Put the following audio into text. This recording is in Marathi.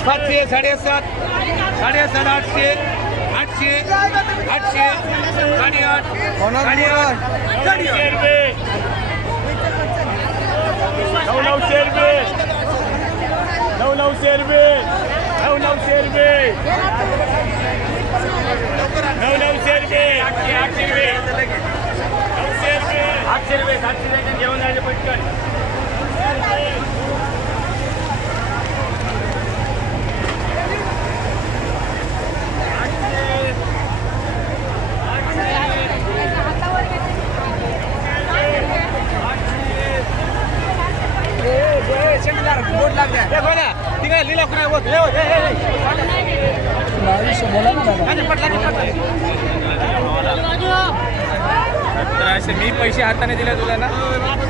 सातशे साडेसात साडेसात आठशे आठशे आठशे साडेआठ साडेआठ साडेशे रुपये नऊशे रुपये नऊशे रुपये नऊशे रुपये नऊशे रुपये आठशे आठशे रुपये नऊशे रुपये आठशे रुपये सातशे रुपये घेऊन जायचे पटकन मी पैसे हाताने दिले तुला ना